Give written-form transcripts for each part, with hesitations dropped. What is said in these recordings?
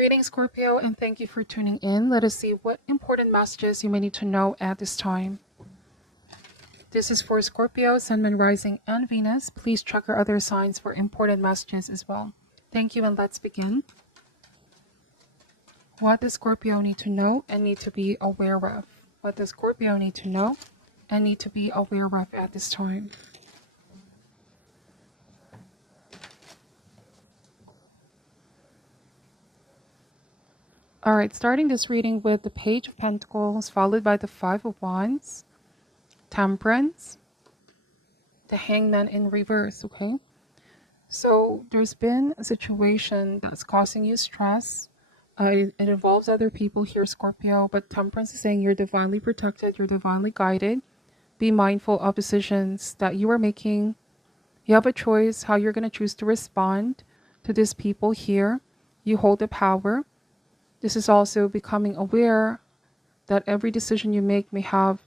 Greetings, Scorpio, and thank you for tuning in. Let us see what important messages you may need to know at this time. This is for Scorpio, Sun, Moon, Rising, and Venus. Please check your other signs for important messages as well. Thank you, and let's begin. What does Scorpio need to know and need to be aware of? What does Scorpio need to know and need to be aware of at this time? Alright, starting this reading with the Page of Pentacles, followed by the Five of Wands, Temperance, the Hangman in reverse, okay? So there's been a situation that's causing you stress. It involves other people here, Scorpio, but Temperance is saying you're divinely protected, you're divinely guided. Be mindful of decisions that you are making. You have a choice how you're going to choose to respond to these people here. You hold the power. This is also becoming aware that every decision you make may have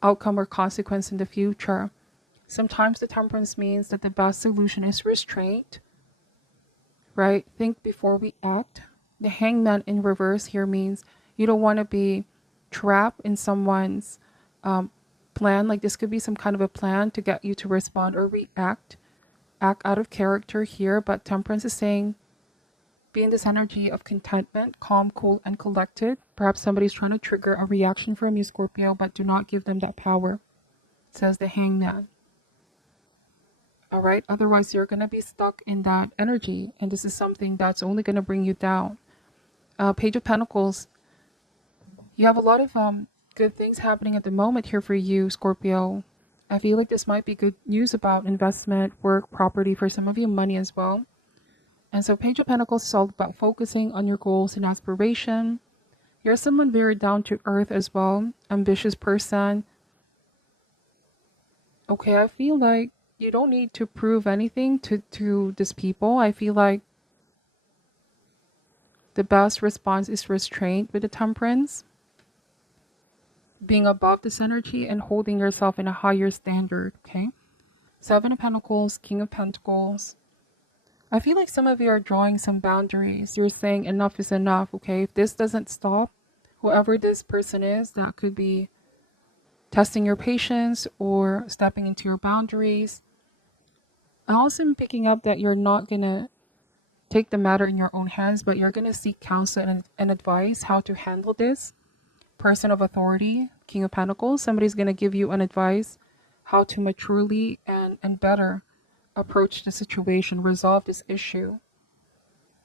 outcome or consequence in the future. Sometimes the Temperance means that the best solution is restraint, right? Think before we act. The Hangman in reverse here means you don't want to be trapped in someone's plan. Like this could be some kind of a plan to get you to respond or react, act out of character here. But Temperance is saying, be in this energy of contentment, calm, cool, and collected. Perhaps somebody's trying to trigger a reaction from you, Scorpio, but do not give them that power, says the Hangman. All right, otherwise you're going to be stuck in that energy, and this is something that's only going to bring you down. Page of Pentacles, you have a lot of good things happening at the moment here for you, Scorpio. I feel like this might be good news about investment, work, property, for some of you, money as well. And so Page of Pentacles is all about focusing on your goals and aspiration. You're someone very down to earth as well, ambitious person. Okay, I feel like you don't need to prove anything to these people. I feel like the best response is restraint with the Temperance. Being above this energy and holding yourself in a higher standard, okay? Seven of Pentacles, King of Pentacles. I feel like some of you are drawing some boundaries. You're saying enough is enough, okay? If this doesn't stop, whoever this person is, that could be testing your patience or stepping into your boundaries. I also am picking up that you're not going to take the matter in your own hands, but you're going to seek counsel and advice how to handle this. Person of authority, King of Pentacles, somebody's going to give you an advice how to maturely and better approach the situation, resolve this issue.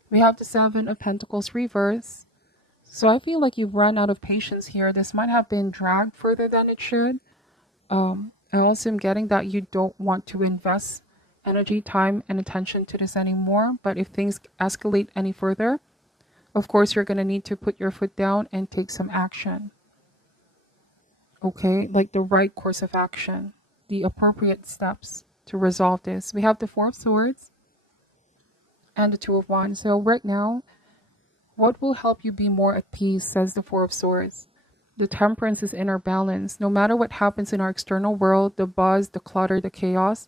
We have the Seven of Pentacles reverse. So I feel like you've run out of patience here. This might have been dragged further than it should. I also am getting that you don't want to invest energy, time, and attention to this anymore. But if things escalate any further, of course, you're going to need to put your foot down and take some action. Okay, like the right course of action, the appropriate steps to resolve this. We have the Four of Swords and the Two of Wands. So right now, what will help you be more at peace, says the Four of Swords. The Temperance is inner balance. No matter what happens in our external world, the buzz, the clutter, the chaos,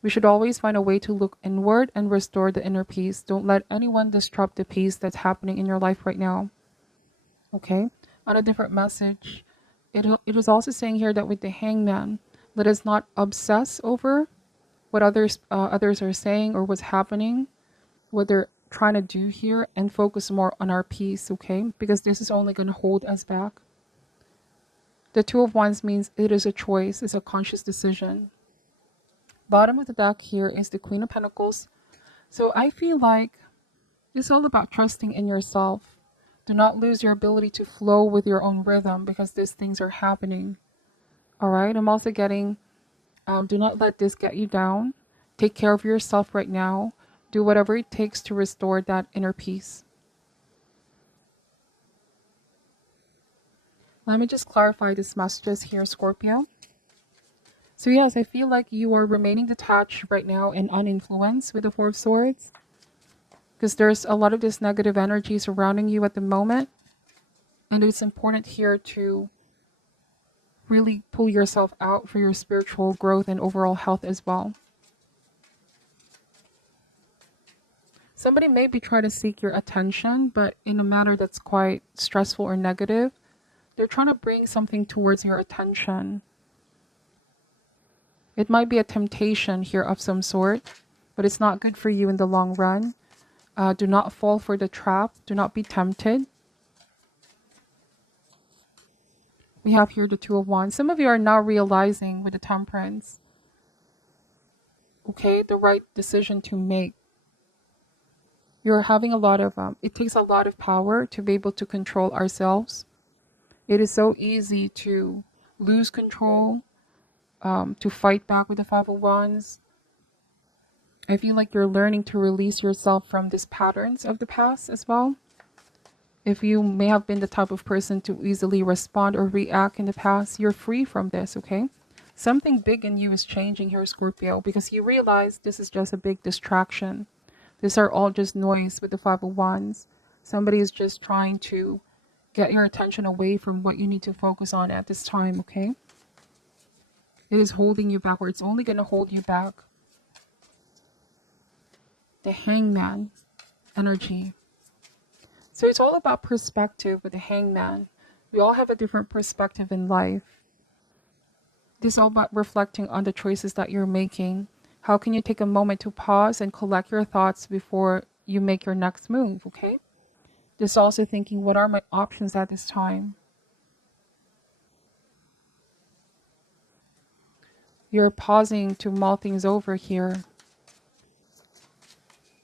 we should always find a way to look inward and restore the inner peace. Don't let anyone disrupt the peace that's happening in your life right now. Okay? On a different message, it was also saying here that with the Hangman, let us not obsess over what others are saying or what's happening, what they're trying to do here, and focus more on our peace, okay? Because this is only going to hold us back. The Two of Wands means it is a choice, it's a conscious decision. Bottom of the deck here is the Queen of Pentacles. So I feel like it's all about trusting in yourself. Do not lose your ability to flow with your own rhythm because these things are happening. All right, I'm also getting, do not let this get you down. Take care of yourself right now. Do whatever it takes to restore that inner peace. Let me just clarify these messages here, Scorpio. So yes, I feel like you are remaining detached right now and uninfluenced with the Four of Swords. Because there's a lot of this negative energy surrounding you at the moment. And it's important here to really pull yourself out for your spiritual growth and overall health as well. Somebody may be trying to seek your attention, but in a manner that's quite stressful or negative. They're trying to bring something towards your attention. It might be a temptation here of some sort, but it's not good for you in the long run. Do not fall for the trap. Do not be tempted. We have here the Two of Wands. Some of you are now realizing with the Temperance, okay, the right decision to make. You're having a lot of, it takes a lot of power to be able to control ourselves. It is so easy to lose control, to fight back with the Five of Wands. I feel like you're learning to release yourself from these patterns of the past as well. If you may have been the type of person to easily respond or react in the past, you're free from this, okay? Something big in you is changing here, Scorpio, because you realize this is just a big distraction. These are all just noise with the Five of Wands. Somebody is just trying to get your attention away from what you need to focus on at this time, okay? It is holding you back, or it's only going to hold you back. The Hangman energy. So it's all about perspective with the Hangman. We all have a different perspective in life. This is all about reflecting on the choices that you're making. How can you take a moment to pause and collect your thoughts before you make your next move, okay? This is also thinking, what are my options at this time? You're pausing to mull things over here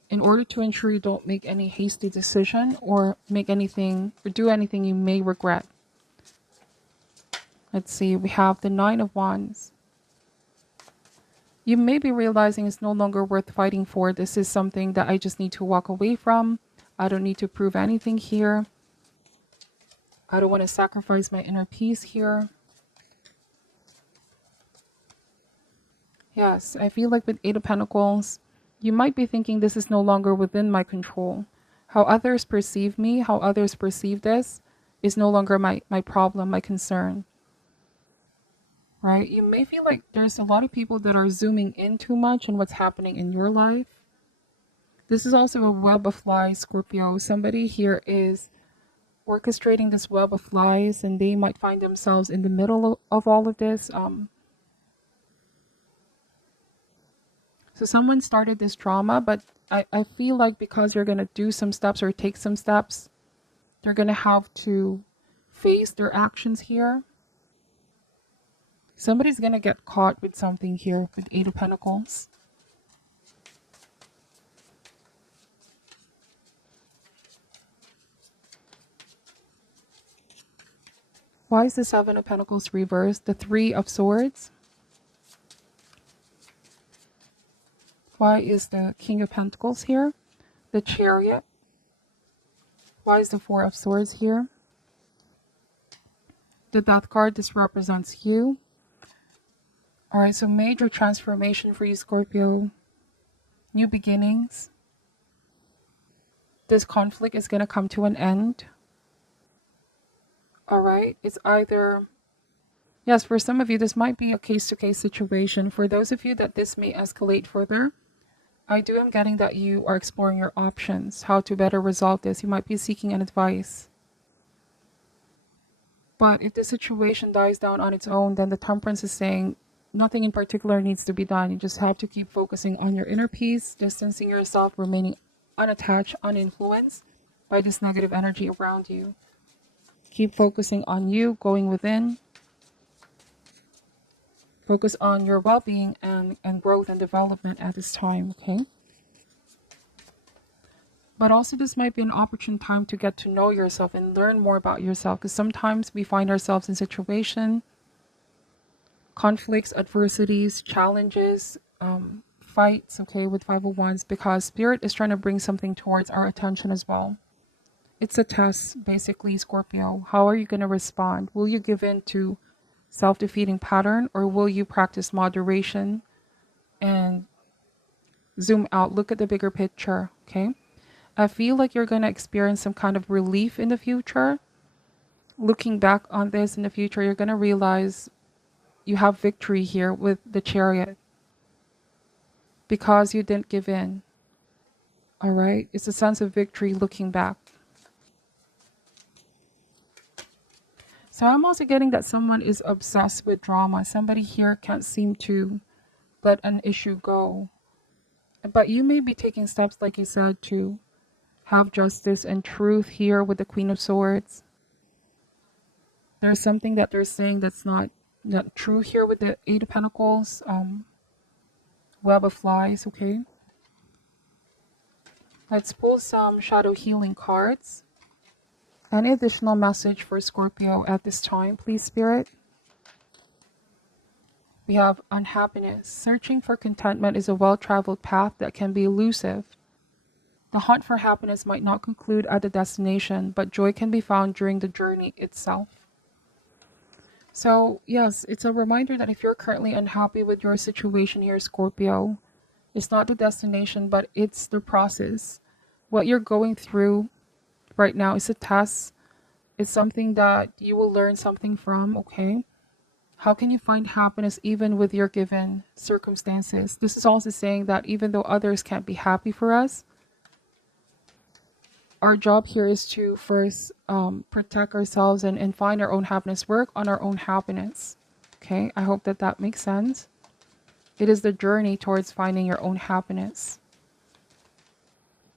in order to ensure you don't make any hasty decision or make anything or do anything you may regret. Let's see, we have the Nine of Wands. You may be realizing it's no longer worth fighting for. This is something that I just need to walk away from. I don't need to prove anything here. I don't want to sacrifice my inner peace here. Yes, I feel like with Eight of Pentacles, you might be thinking this is no longer within my control. How others perceive me, how others perceive this is no longer my problem, my concern. Right? You may feel like there's a lot of people that are zooming in too much on what's happening in your life. This is also a web of lies, Scorpio. Somebody here is orchestrating this web of lies, and they might find themselves in the middle of all of this. So someone started this drama, but I feel like because you're going to do some steps or take some steps, they're going to have to face their actions here. Somebody's going to get caught with something here with Eight of Pentacles. Why is the Seven of Pentacles reversed? The Three of Swords. Why is the King of Pentacles here? The Chariot. Why is the Four of Swords here? The Death card, this represents you. Alright, so major transformation for you, Scorpio. New beginnings. This conflict is going to come to an end. Alright, it's either... Yes, for some of you, this might be a case-to-case situation. For those of you that this may escalate further, I am getting that you are exploring your options, how to better resolve this. You might be seeking an advice. But if the situation dies down on its own, then the Temperance is saying nothing in particular needs to be done. You just have to keep focusing on your inner peace, distancing yourself, remaining unattached, uninfluenced by this negative energy around you. Keep focusing on you, going within. Focus on your well-being and growth and development at this time, okay? But also this might be an opportune time to get to know yourself and learn more about yourself, because sometimes we find ourselves in situation, conflicts, adversities, challenges, fights, okay, with Five of Wands, because Spirit is trying to bring something towards our attention as well. It's a test, basically, Scorpio. How are you going to respond? Will you give in to self-defeating pattern, or will you practice moderation and zoom out, look at the bigger picture, okay? I feel like you're going to experience some kind of relief in the future. Looking back on this in the future, you're going to realize you have victory here with the Chariot because you didn't give in. All right. It's a sense of victory looking back. So I'm also getting that someone is obsessed with drama. Somebody here can't seem to let an issue go. But you may be taking steps, like you said, to have justice and truth here with the Queen of Swords. There's something that they're saying that's not true here with the Eight of Pentacles. Web of Flies, okay? Let's pull some shadow healing cards. Any additional message for Scorpio at this time, please, Spirit? We have unhappiness. Searching for contentment is a well-traveled path that can be elusive. The hunt for happiness might not conclude at the destination, but joy can be found during the journey itself. So, yes, it's a reminder that if you're currently unhappy with your situation here, Scorpio, it's not the destination, but it's the process. What you're going through right now is a test. It's something that you will learn something from, okay? How can you find happiness even with your given circumstances? This is also saying that even though others can't be happy for us, our job here is to first protect ourselves and find our own happiness, work on our own happiness. Okay, I hope that that makes sense. It is the journey towards finding your own happiness.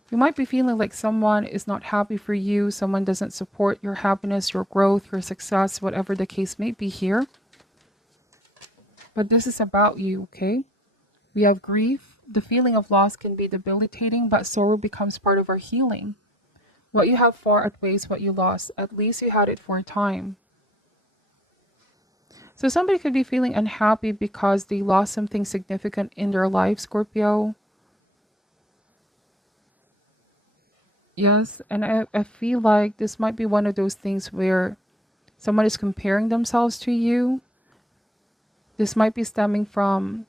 You might be feeling like someone is not happy for you, someone doesn't support your happiness, your growth, your success, whatever the case may be here. But this is about you, okay? We have grief. The feeling of loss can be debilitating, but sorrow becomes part of our healing. What you have far outweighs what you lost. At least you had it for a time. So somebody could be feeling unhappy because they lost something significant in their life, Scorpio. Yes, and I feel like this might be one of those things where someone is comparing themselves to you. This might be stemming from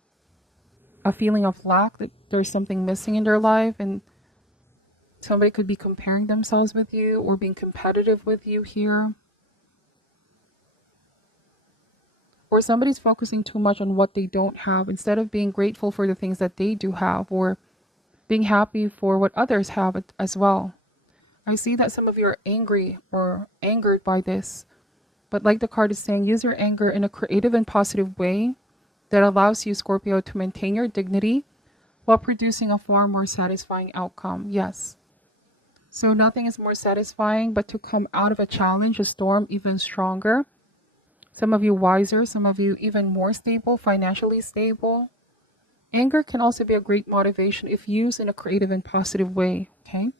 a feeling of lack, that there's something missing in their life, and somebody could be comparing themselves with you or being competitive with you here. Or somebody's focusing too much on what they don't have instead of being grateful for the things that they do have, or being happy for what others have as well. I see that some of you are angry or angered by this. But like the card is saying, use your anger in a creative and positive way that allows you, Scorpio, to maintain your dignity while producing a far more satisfying outcome. Yes. So nothing is more satisfying but to come out of a challenge, a storm, even stronger. Some of you wiser, some of you even more stable, financially stable. Anger can also be a great motivation if used in a creative and positive way, okay?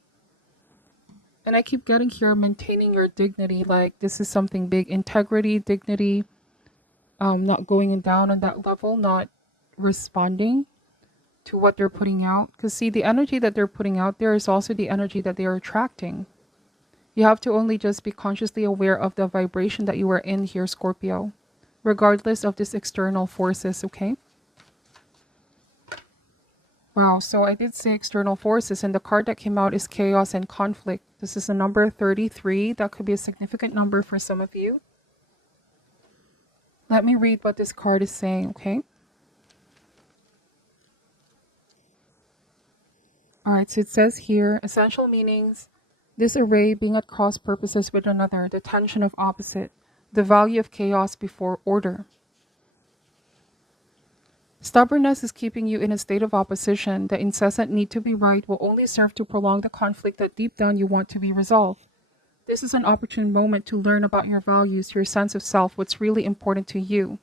And I keep getting here, maintaining your dignity, like this is something big. Integrity, dignity, not going down on that level, not responding to what they're putting out. Because see, the energy that they're putting out there is also the energy that they are attracting. You have to only just be consciously aware of the vibration that you are in here, Scorpio, regardless of these external forces, okay? Wow, so I did say external forces, and the card that came out is chaos and conflict. This is a number 33. That could be a significant number for some of you. Let me read what this card is saying, okay? All right, so it says here, essential meanings, this array being at cross purposes with another, the tension of opposite, the value of chaos before order. Stubbornness is keeping you in a state of opposition. The incessant need to be right will only serve to prolong the conflict that deep down you want to be resolved. This is an opportune moment to learn about your values, your sense of self, what's really important to you.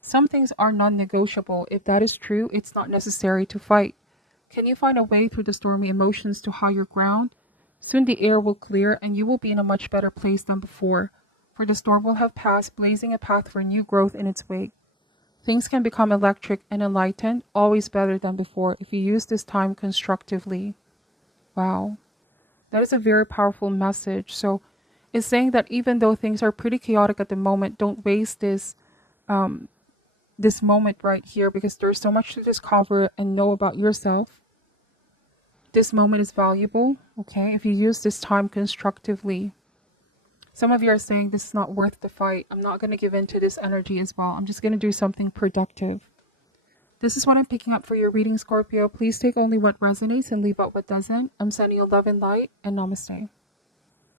Some things are non-negotiable. If that is true, it's not necessary to fight. Can you find a way through the stormy emotions to higher ground? Soon the air will clear and you will be in a much better place than before, for the storm will have passed, blazing a path for new growth in its wake. Things can become electric and enlightened, always better than before, if you use this time constructively. Wow. That is a very powerful message. So it's saying that even though things are pretty chaotic at the moment, don't waste this moment right here, because there's so much to discover and know about yourself. This moment is valuable, okay, if you use this time constructively. Some of you are saying this is not worth the fight. I'm not going to give in to this energy as well. I'm just going to do something productive. This is what I'm picking up for your reading, Scorpio. Please take only what resonates and leave out what doesn't. I'm sending you love and light, and namaste.